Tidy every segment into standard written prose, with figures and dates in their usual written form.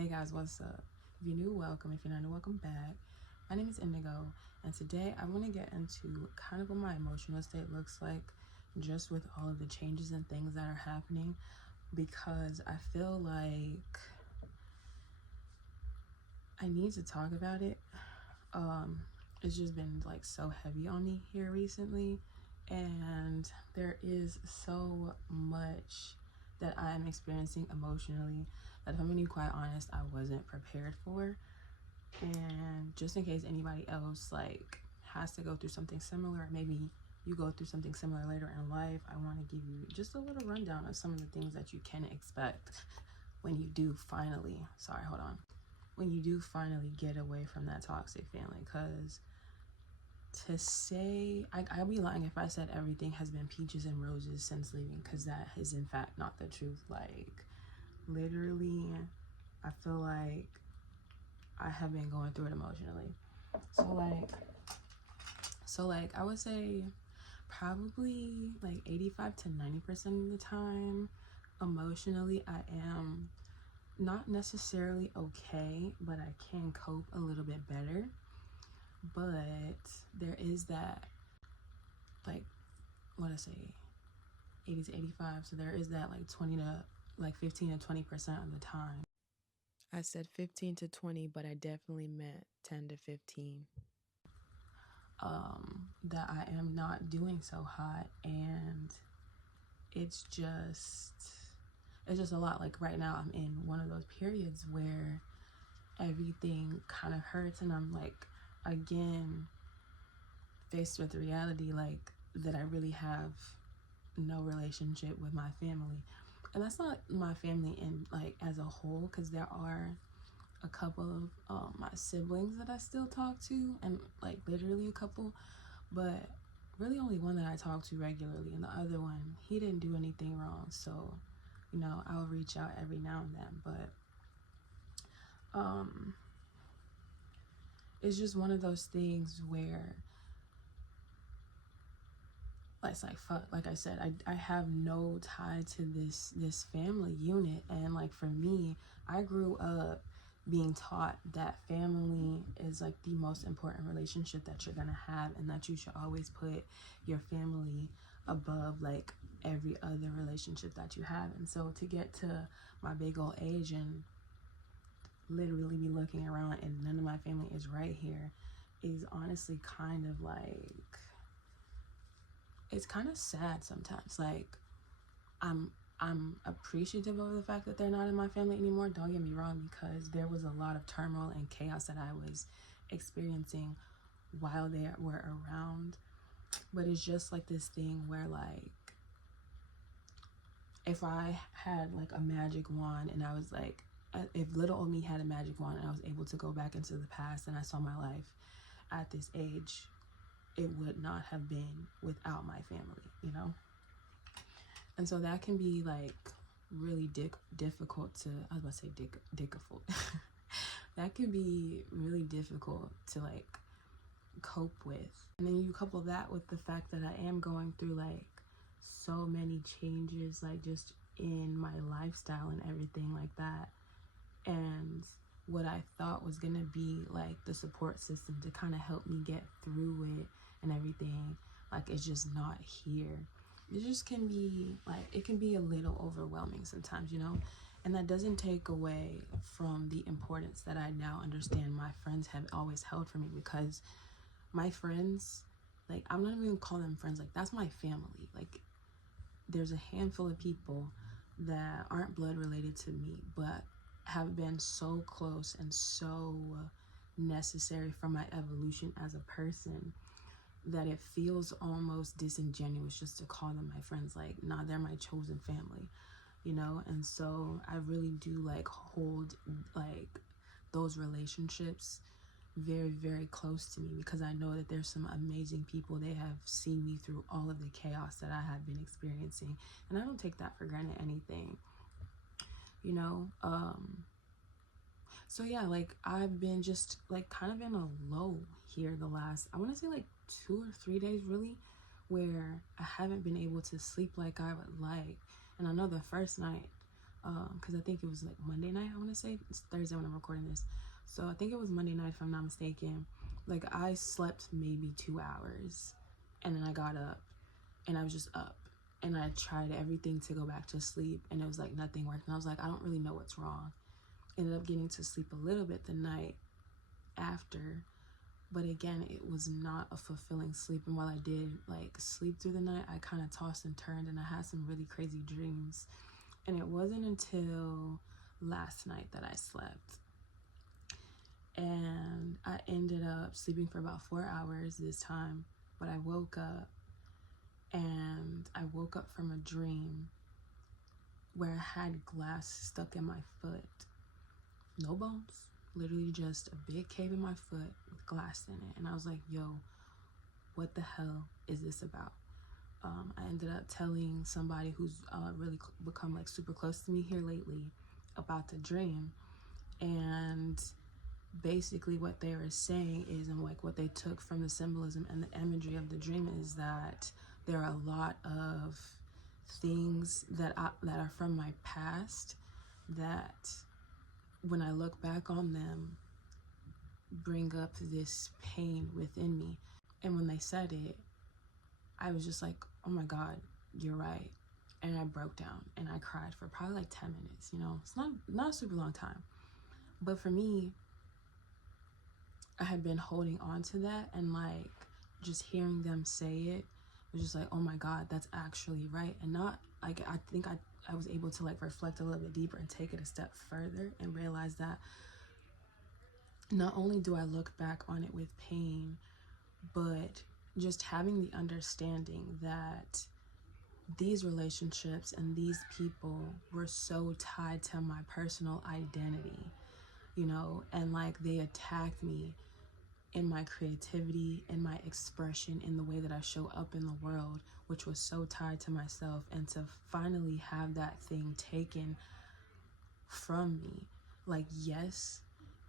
Hey guys, what's up? If you're new, welcome. If you're not new, welcome back. My name is Indigo, and today I want to get into kind of what my emotional state looks like just with all of the changes and things that are happening, because I feel like I need to talk about it. It's just been like so heavy on me here recently, and there is so much that I am experiencing emotionally that, if I'm being quite honest, I wasn't prepared for. And just in case anybody else like has to go through something similar, maybe you go through something similar later in life, I want to give you just a little rundown of some of the things that you can expect when you do finally, when you do finally get away from that toxic family. Because to say, I'd be lying if I said everything has been peaches and roses since leaving, because that is in fact not the truth. Like, literally, I feel like I have been going through it emotionally. So like I would say probably like 85 to 90% of the time, emotionally, I am not necessarily okay, but I can cope a little bit better. But there is that, like, what I say, 80 to 85. So there is that like 20 to like 15 to 20% of the time. I said 15 to 20, but I definitely meant 10 to 15. That I am not doing so hot, and it's just a lot. Like right now I'm in one of those periods where everything kind of hurts, and I'm like, again, faced with the reality like that I really have no relationship with my family. And that's not my family in like as a whole, because there are a couple of my siblings that I still talk to, and like literally a couple, but really only one that I talk to regularly, and the other one, he didn't do anything wrong, so I'll reach out every now and then. But it's just one of those things where it's like, fuck, like I said, I have no tie to this family unit. And like for me, I grew up being taught that family is like the most important relationship that you're gonna have, and that you should always put your family above like every other relationship that you have. And so to get to my big old age and literally be looking around and none of my family is right here is honestly kind of like, it's kind of sad sometimes. Like I'm appreciative of the fact that they're not in my family anymore, don't get me wrong, because there was a lot of turmoil and chaos that I was experiencing while they were around. But it's just like this thing where like, if I had like a magic wand and I was like, if little old me had a magic wand and I was able to go back into the past and I saw my life at this age, it would not have been without my family. And so that can be like really difficult to, I was about to say difficult. That could be really difficult to like cope with. And then you couple that with the fact that I am going through like so many changes, like just in my lifestyle and everything like that. And what I thought was gonna be like the support system to kind of help me get through it and everything, like it's just not here. It just can be like, it can be a little overwhelming sometimes, and that doesn't take away from the importance that I now understand my friends have always held for me. Because my friends, like, I'm not even gonna call them friends, like that's my family. Like there's a handful of people that aren't blood related to me but have been so close and so necessary for my evolution as a person that it feels almost disingenuous just to call them my friends. Like, nah, they're my chosen family, and so I really do like hold like those relationships very, very close to me, because I know that there's some amazing people. They have seen me through all of the chaos that I have been experiencing, and I don't take that for granted anything. So yeah, like I've been just like kind of in a low here the last, I want to say like 2 or 3 days really, where I haven't been able to sleep like I would like. And I know the first night because I think it was like Monday night. I want to say it's Thursday when I'm recording this, so I think it was Monday night if I'm not mistaken. Like, I slept maybe 2 hours, and then I got up, and I was just up, and I tried everything to go back to sleep, and it was like nothing worked. And I was like, I don't really know what's wrong. Ended up getting to sleep a little bit the night after, but again, it was not a fulfilling sleep. And while I did like sleep through the night, I kind of tossed and turned, and I had some really crazy dreams. And it wasn't until last night that I slept, and I ended up sleeping for about 4 hours this time. But I woke up, and I woke up from a dream where I had glass stuck in my foot. No bones, literally just a big cave in my foot with glass in it. And I was like, yo, what the hell is this about? I ended up telling somebody who's really become like super close to me here lately about the dream. And basically what they were saying is, and like what they took from the symbolism and the imagery of the dream, is that there are a lot of things that are from my past that when I look back on them bring up this pain within me. And when they said it, I was just like, oh my God, you're right. And I broke down and I cried for probably like 10 minutes. It's not a super long time, but for me, I had been holding on to that, and like just hearing them say it was just like, oh my God, that's actually right. And not like, I think I was able to like reflect a little bit deeper and take it a step further and realize that not only do I look back on it with pain, but just having the understanding that these relationships and these people were so tied to my personal identity, and like they attacked me in my creativity, in my expression, in the way that I show up in the world, which was so tied to myself. And to finally have that thing taken from me, like, yes,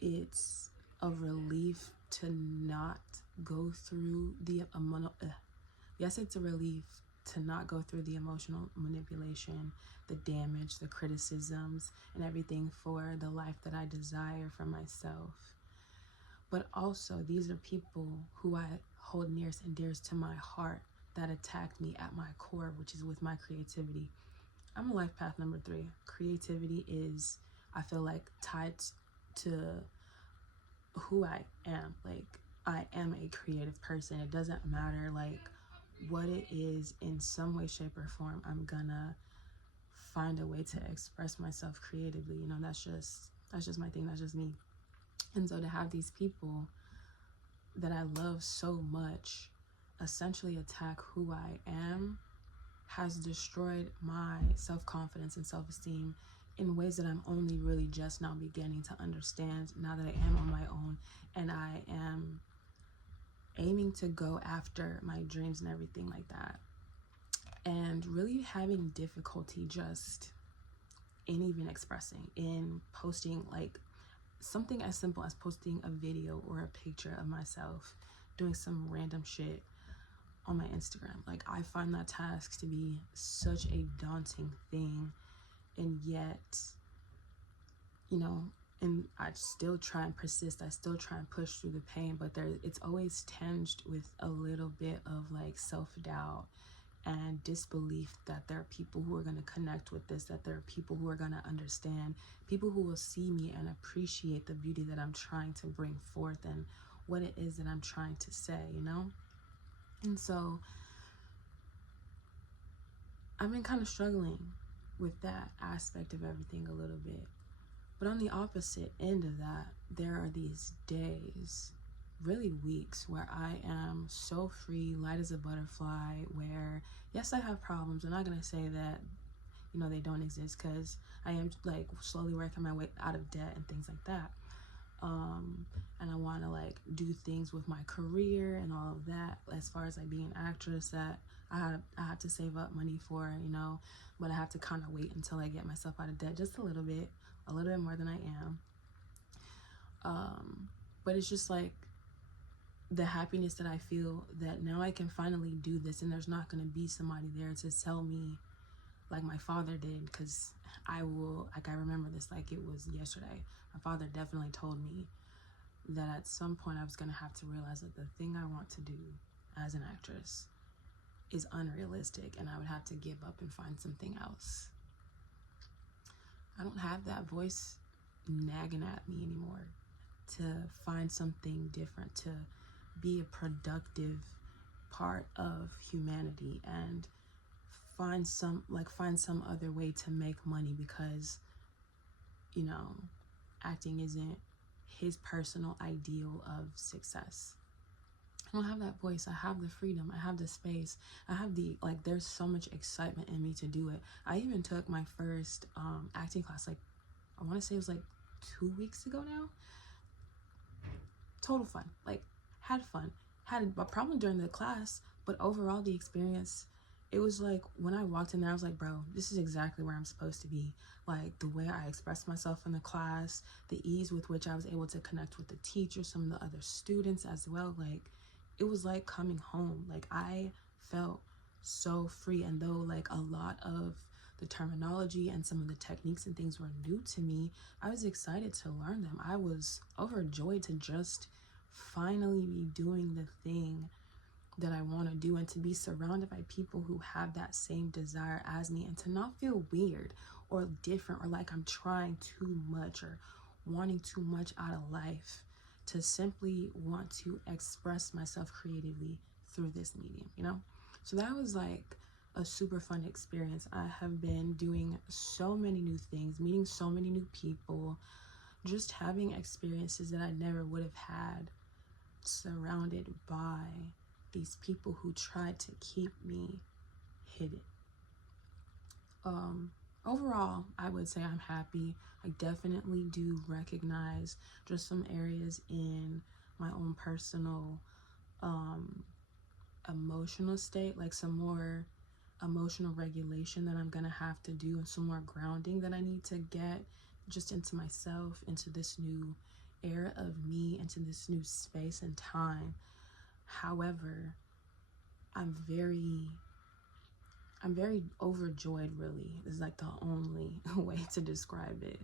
it's a relief to not go through the yes, it's a relief to not go through the emotional manipulation, the damage, the criticisms, and everything for the life that I desire for myself. But also, these are people who I hold nearest and dearest to my heart that attacked me at my core, which is with my creativity. I'm a life path number 3. Creativity is, I feel like, tied to who I am. Like, I am a creative person. It doesn't matter like what it is, in some way, shape, or form, I'm gonna find a way to express myself creatively. That's just my thing. That's just me. And so to have these people that I love so much essentially attack who I am has destroyed my self-confidence and self-esteem in ways that I'm only really just now beginning to understand, now that I am on my own and I am aiming to go after my dreams and everything like that. And really having difficulty just in even expressing, in posting, like something as simple as posting a video or a picture of myself doing some random shit on my Instagram. Like, I find that task to be such a daunting thing, and yet, and I still try and persist. I still try and push through the pain, but it's always tinged with a little bit of like self-doubt and disbelief that there are people who are going to connect with this, that there are people who are going to understand, people who will see me and appreciate the beauty that I'm trying to bring forth and what it is that I'm trying to say, And so I've been kind of struggling with that aspect of everything a little bit. But on the opposite end of that, there are these days, really weeks, where I am so free, light as a butterfly, where yes, I have problems. I'm not going to say that, they don't exist, because I am like slowly working my way out of debt and things like that. And I want to like do things with my career and all of that, as far as like being an actress, that I have to save up money for, but I have to kind of wait until I get myself out of debt just a little bit more than I am. But it's just like the happiness that I feel that now I can finally do this, and there's not going to be somebody there to tell me like my father did, because I remember this like it was yesterday. My father definitely told me that at some point I was going to have to realize that the thing I want to do as an actress is unrealistic, and I would have to give up and find something else. I don't have that voice nagging at me anymore to find something different, to be a productive part of humanity and find some other way to make money, because acting isn't his personal ideal of success. I don't have that voice. I have the freedom. I have the space. I have there's so much excitement in me to do it. I even took my first acting class, like, I want to say it was like 2 weeks ago now. Total fun. Like, had fun. Had a problem during the class, but overall the experience, it was like, when I walked in there, I was like, bro, this is exactly where I'm supposed to be. Like, the way I expressed myself in the class, the ease with which I was able to connect with the teachers, some of the other students as well. Like, it was like coming home. Like, I felt so free. And though like a lot of the terminology and some of the techniques and things were new to me, I was excited to learn them. I was overjoyed to just finally be doing the thing that I want to do, and to be surrounded by people who have that same desire as me, and to not feel weird or different or like I'm trying too much or wanting too much out of life, to simply want to express myself creatively through this medium. So that was like a super fun experience. I have been doing so many new things, meeting so many new people, just having experiences that I never would have had, surrounded by these people who tried to keep me hidden. Overall, I would say I'm happy. I definitely do recognize just some areas in my own personal emotional state, like some more emotional regulation that I'm gonna have to do, and some more grounding that I need to get just into myself, into this new era of me, into this new space and time. However, I'm very overjoyed, really, is like the only way to describe it,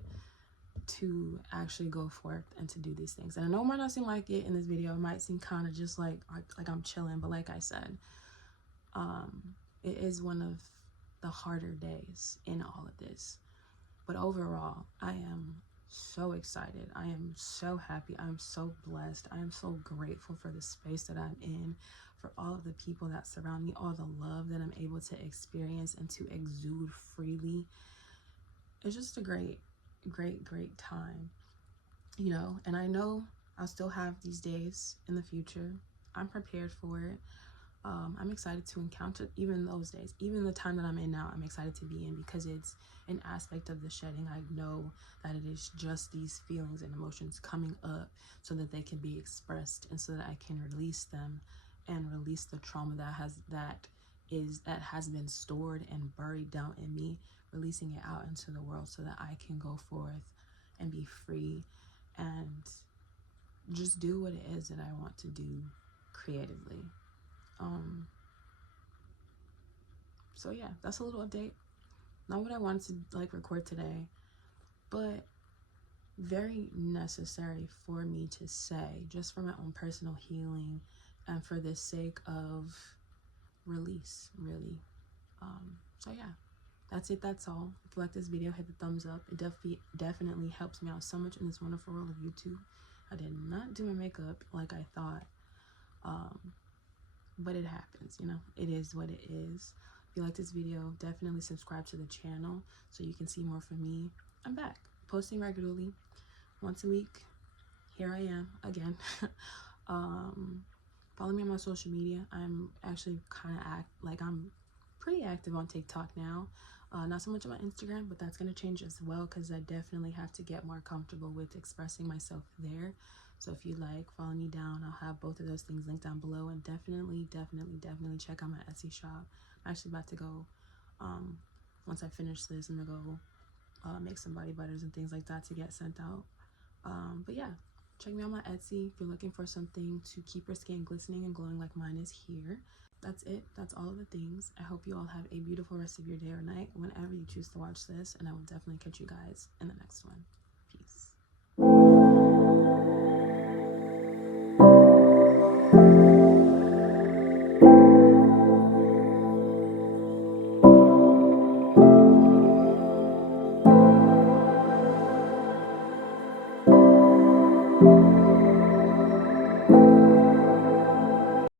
to actually go forth and to do these things. And I know it might not seem like it in this video. It might seem kind of just like I'm chilling, but like I said, it is one of the harder days in all of this. But overall, I am so excited. I am so happy. I'm so blessed. I am so grateful for the space that I'm in, for all of the people that surround me, all the love that I'm able to experience and to exude freely. It's just a great time, and I know I'll still have these days in the future. I'm prepared for it. I'm excited to encounter even those days, even the time that I'm in now. I'm excited to be in, because it's an aspect of the shedding. I know that it is just these feelings and emotions coming up so that they can be expressed, and so that I can release them and release the trauma that has been stored and buried down in me, releasing it out into the world so that I can go forth and be free and just do what it is that I want to do creatively. So yeah, that's a little update. Not what I wanted to record today, but very necessary for me to say, just for my own personal healing and for the sake of release, really. So yeah, that's it. That's all. If you like this video, hit the thumbs up. It definitely helps me out so much in this wonderful world of YouTube. I did not do my makeup like I thought, but it happens. It is what it is. If you like this video, definitely subscribe to the channel so you can see more from me. I'm back, posting regularly, once a week. Here I am again. Follow me on my social media. I'm actually I'm pretty active on TikTok now. Not so much on my Instagram, but that's going to change as well, because I definitely have to get more comfortable with expressing myself there. So if you follow me down. I'll have both of those things linked down below, and definitely check out my Etsy shop. I'm actually about to go, once I finish this, I'm gonna go make some body butters and things like that to get sent out. But yeah, Check me out on my Etsy if you're looking for something to keep your skin glistening and glowing like mine is here. That's it. That's all of the things. I hope you all have a beautiful rest of your day or night whenever you choose to watch this, and I will definitely catch you guys in the next one. Peace.